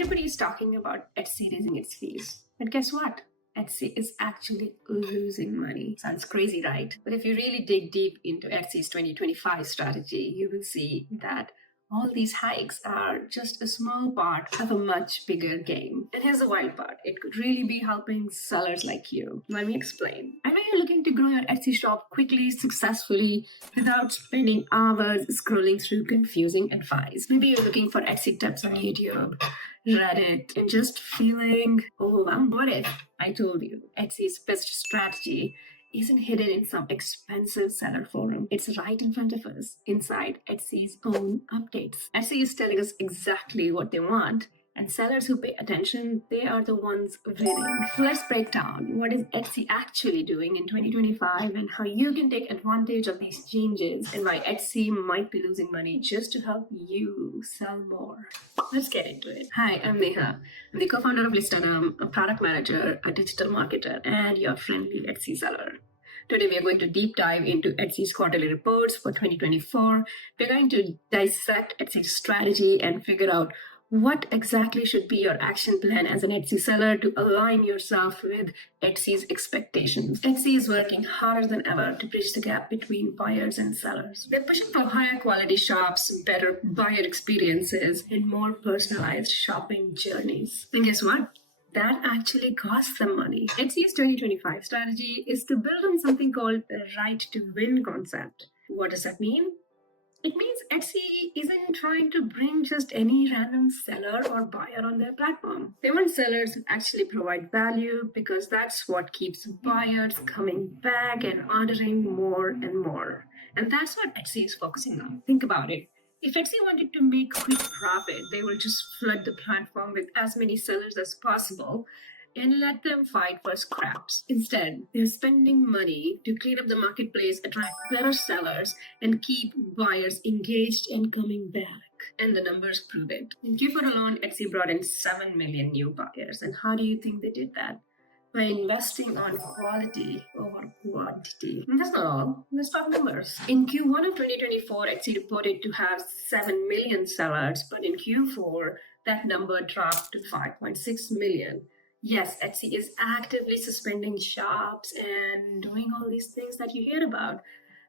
Everybody is talking about Etsy raising its fees. But guess what? Etsy is actually losing money. Sounds crazy, right? But if you really dig deep into Etsy's 2025 strategy, you will see that all these hikes are just a small part of a much bigger game. And here's the wild part. It could really be helping sellers like you. Let me explain. I know you're looking to grow your Etsy shop quickly, successfully, without spending hours scrolling through confusing advice. Maybe you're looking for Etsy tips on YouTube, Reddit, and just feeling overwhelmed. What if I told you Etsy's best strategy isn't hidden in some expensive seller forum? It's right in front of us, inside Etsy's own updates. Etsy is telling us exactly what they want, and sellers who pay attention, they are the ones winning. So let's break down what is Etsy actually doing in 2025 and how you can take advantage of these changes and why Etsy might be losing money just to help you sell more. Let's get into it. Hi, I'm Neha. I'm the co-founder of Listadam, a product manager, a digital marketer, and your friendly Etsy seller. Today, we are going to deep dive into Etsy's quarterly reports for 2024. We're going to dissect Etsy's strategy and figure out what exactly should be your action plan as an Etsy seller to align yourself with Etsy's expectations. Etsy is working harder than ever to bridge the gap between buyers and sellers. They're pushing for higher quality shops, better buyer experiences, and more personalized shopping journeys. And guess what? That actually costs them money. Etsy's 2025 strategy is to build on something called the right to win concept. What does that mean? It means Etsy isn't trying to bring just any random seller or buyer on their platform. They want sellers who actually provide value because that's what keeps buyers coming back and ordering more and more. And that's what Etsy is focusing on. Think about it. If Etsy wanted to make quick profit, they will just flood the platform with as many sellers as possible and let them fight for scraps. Instead, they're spending money to clean up the marketplace, attract better sellers, and keep buyers engaged and coming back. And the numbers prove it. In Q4 alone, Etsy brought in 7 million new buyers. And how do you think they did that? By investing on quality over quantity. And that's not all. Let's talk numbers. In Q1 of 2024, Etsy reported to have 7 million sellers, but in Q4, that number dropped to 5.6 million. Yes, Etsy is actively suspending shops and doing all these things that you hear about.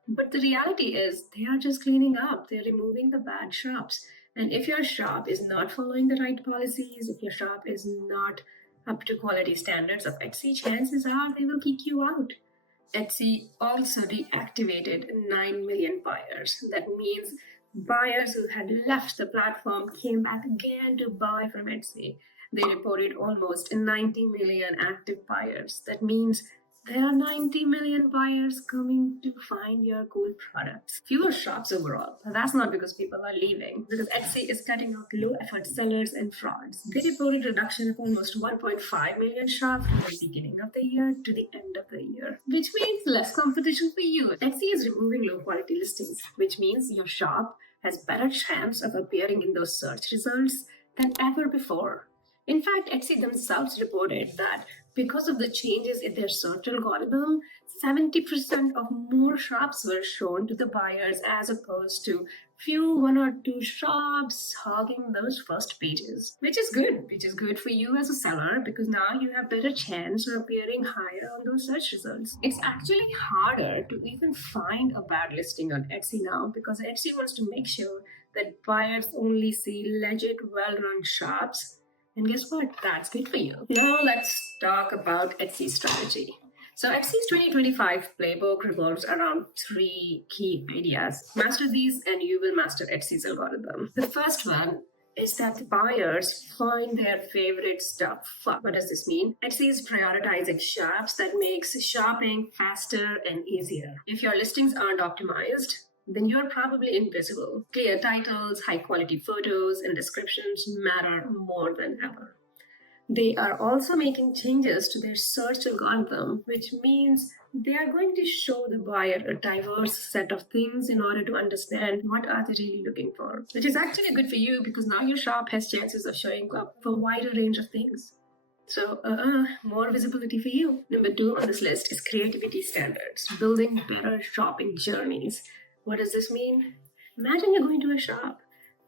But the reality is they are just cleaning up. They're removing the bad shops. And if your shop is not following the right policies, if your shop is not up to quality standards of Etsy, chances are they will kick you out. Etsy also deactivated 9 million buyers. That means buyers who had left the platform came back again to buy from Etsy. They reported almost 90 million active buyers. That means there are 90 million buyers coming to find your cool products. Fewer shops overall. But that's not because people are leaving, because Etsy is cutting out low-effort sellers and frauds. They reported a reduction of almost 1.5 million shops from the beginning of the year to the end of the year, which means less competition for you. Etsy is removing low-quality listings, which means your shop has better chance of appearing in those search results than ever before. In fact, Etsy themselves reported that because of the changes in their search algorithm, 70% of more shops were shown to the buyers as opposed to few 1 or 2 shops hogging those first pages, which is good for you as a seller because now you have better chance of appearing higher on those search results. It's actually harder to even find a bad listing on Etsy now because Etsy wants to make sure that buyers only see legit, well-run shops. And guess what? That's good for you. Now let's talk about Etsy's strategy. So Etsy's 2025 playbook revolves around 3 key ideas. Master these and you will master Etsy's algorithm. The first one is that the buyers find their favorite stuff. What does this mean? Etsy is prioritizing shops that makes shopping faster and easier. If your listings aren't optimized, then you're probably invisible. Clear titles, high quality photos, and descriptions matter more than ever. They are also making changes to their search algorithm, which means they are going to show the buyer a diverse set of things in order to understand what are they really looking for, which is actually good for you because now your shop has chances of showing up for a wider range of things. So, more visibility for you. Number 2 on this list is creativity standards, building better shopping journeys. What does this mean? Imagine you're going to a shop.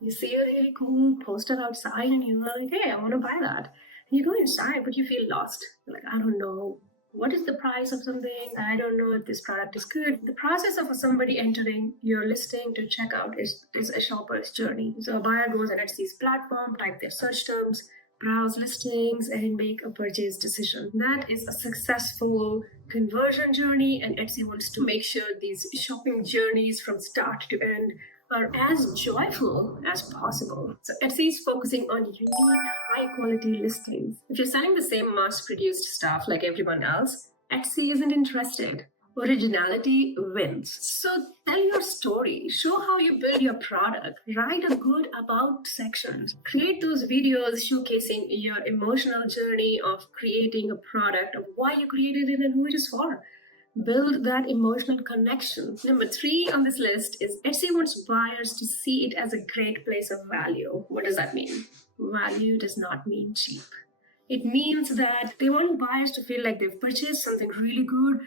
You see a really cool poster outside and you're like, hey, I want to buy that. And you go inside, but you feel lost. You're like, I don't know. What is the price of something? I don't know if this product is good. The process of somebody entering your listing to checkout is a shopper's journey. So a buyer goes on Etsy's platform, type their search terms, browse listings, and make a purchase decision. That is a successful conversion journey, and Etsy wants to make sure these shopping journeys from start to end are as joyful as possible. So Etsy is focusing on unique, high-quality listings. If you're selling the same mass-produced stuff like everyone else, Etsy isn't interested. Originality wins. So tell your story, show how you build your product, write a good about section, create those videos showcasing your emotional journey of creating a product, of why you created it and who it is for. Build that emotional connection. Number 3 on this list is Etsy wants buyers to see it as a great place of value. What does that mean? Value does not mean cheap. It means that they want buyers to feel like they've purchased something really good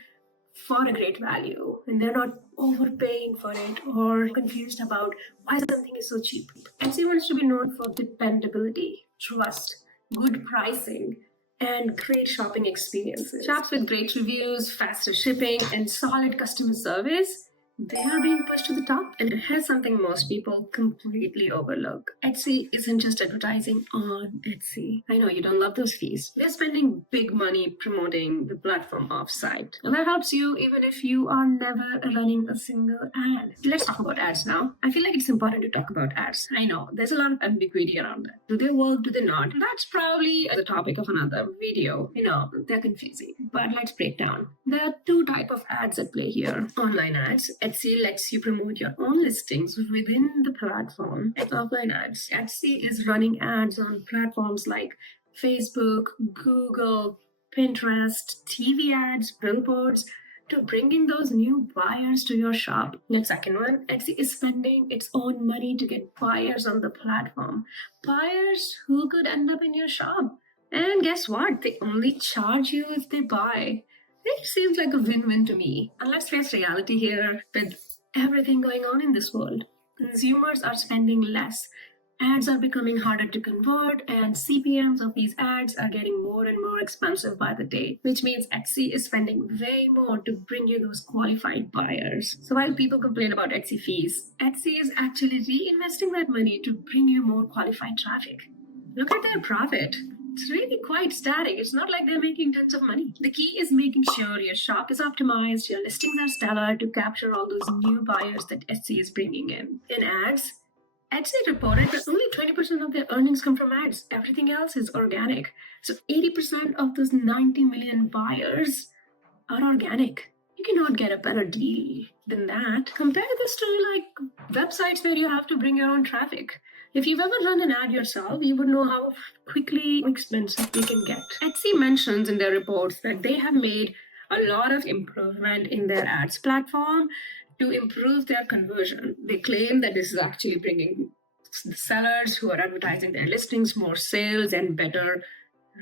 for a great value and they're not overpaying for it or confused about why something is so cheap. Etsy wants to be known for dependability, trust, good pricing, and great shopping experiences. Shops with great reviews, faster shipping, and solid customer service, they are being pushed to the top. And here's something most people completely overlook. Etsy isn't just advertising on Etsy. I know you don't love those fees. They're spending big money promoting the platform offsite. And that helps you even if you are never running a single ad. Let's talk about ads now. I feel like it's important to talk about ads. I know there's a lot of ambiguity around that. Do they work? Do they not? That's probably the topic of another video. They're confusing. But let's break down. There are 2 types of ads at play here. Online ads. Etsy lets you promote your own listings within the platform. And offline ads. Etsy is running ads on platforms like Facebook, Google, Pinterest, TV ads, billboards to bring in those new buyers to your shop. The second one, Etsy is spending its own money to get buyers on the platform. Buyers who could end up in your shop. And guess what? They only charge you if they buy. It seems like a win-win to me. And let's face reality here with everything going on in this world. Consumers are spending less. Ads are becoming harder to convert, and CPMs of these ads are getting more and more expensive by the day, which means Etsy is spending way more to bring you those qualified buyers. So while people complain about Etsy fees, Etsy is actually reinvesting that money to bring you more qualified traffic. Look at their profit. It's really quite static. It's not like they're making tons of money. The key is making sure your shop is optimized, your listings are stellar to capture all those new buyers that Etsy is bringing in. In ads, Etsy reported that only 20% of their earnings come from ads. Everything else is organic. So 80% of those 90 million buyers are organic. You cannot get a better deal than that. Compare this to websites where you have to bring your own traffic. If you've ever run an ad yourself, you would know how quickly expensive they can get. Etsy mentions in their reports that they have made a lot of improvement in their ads platform to improve their conversion. They claim that this is actually bringing the sellers who are advertising their listings more sales and better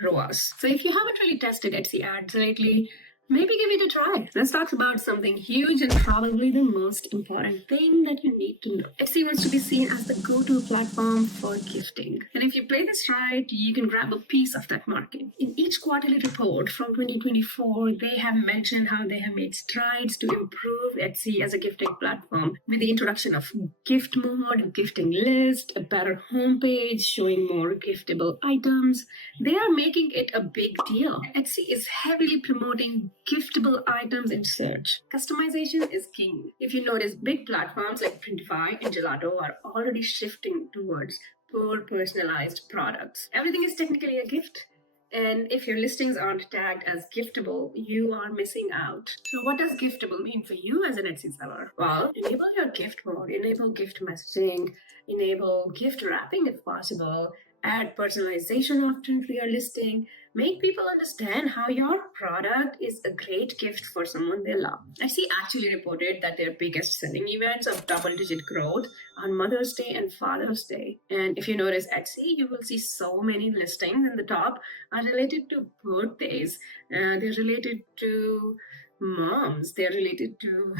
ROAS. So if you haven't really tested Etsy ads lately, maybe give it a try. Let's talk about something huge and probably the most important thing that you need to know. Etsy wants to be seen as the go-to platform for gifting. And if you play this right, you can grab a piece of that market. In each quarterly report from 2024, they have mentioned how they have made strides to improve Etsy as a gifting platform with the introduction of gift mode, a gifting list, a better homepage showing more giftable items. They are making it a big deal. Etsy is heavily promoting giftable items in search. Customization is king. If you notice, big platforms like Printify and Gelato are already shifting towards more personalized products. Everything is technically a gift. And if your listings aren't tagged as giftable, you are missing out. So what does giftable mean for you as an Etsy seller? Well, enable your gift mode, enable gift messaging, enable gift wrapping if possible, add personalization options to your listing, make people understand how your product is a great gift for someone they love. Etsy actually reported that their biggest selling events of double-digit growth on Mother's Day and Father's Day. And if you notice Etsy, you will see so many listings in the top are related to birthdays. They're related to moms. They're related to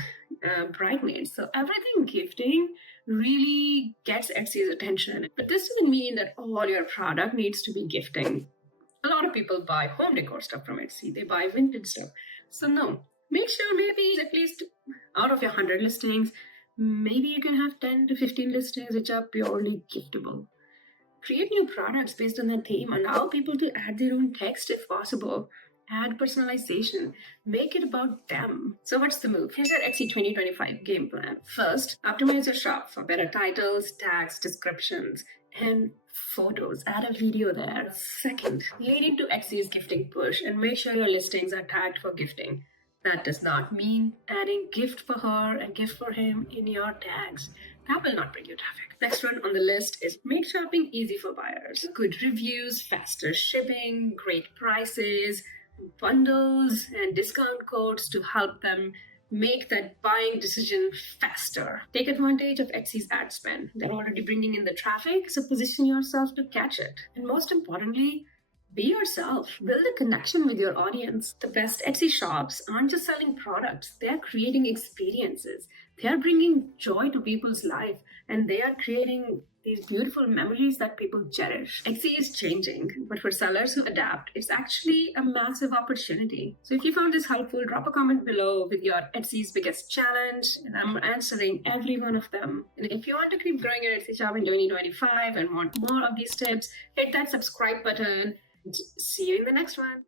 bridesmaids. So everything gifting really gets Etsy's attention. But this doesn't mean that all your product needs to be gifting. A lot of people buy home decor stuff from Etsy. They buy vintage stuff. So no, make sure maybe at least out of your 100 listings, maybe you can have 10 to 15 listings which are purely giftable. Create new products based on that theme. Allow people to add their own text if possible. Add personalization. Make it about them. So what's the move? Here's our Etsy 2025 game plan. First, optimize your shop for better titles, tags, descriptions, and photos. Add a video there. Second, lead into Etsy's gifting push and make sure your listings are tagged for gifting. That does not mean adding gift for her and gift for him in your tags. That will not bring you traffic. Next one on the list is make shopping easy for buyers. Good reviews, faster shipping, great prices, bundles, and discount codes to help them make that buying decision faster. Take advantage of Etsy's ad spend. They're already bringing in the traffic, so position yourself to catch it. And most importantly, be yourself. Build a connection with your audience. The best Etsy shops aren't just selling products, they are creating experiences. They are bringing joy to people's life, and they are creating these beautiful memories that people cherish. Etsy is changing, but for sellers who adapt, it's actually a massive opportunity. So if you found this helpful, drop a comment below with your Etsy's biggest challenge, and I'm answering every one of them. And if you want to keep growing your Etsy shop in 2025 and want more of these tips, hit that subscribe button. See you in the next one.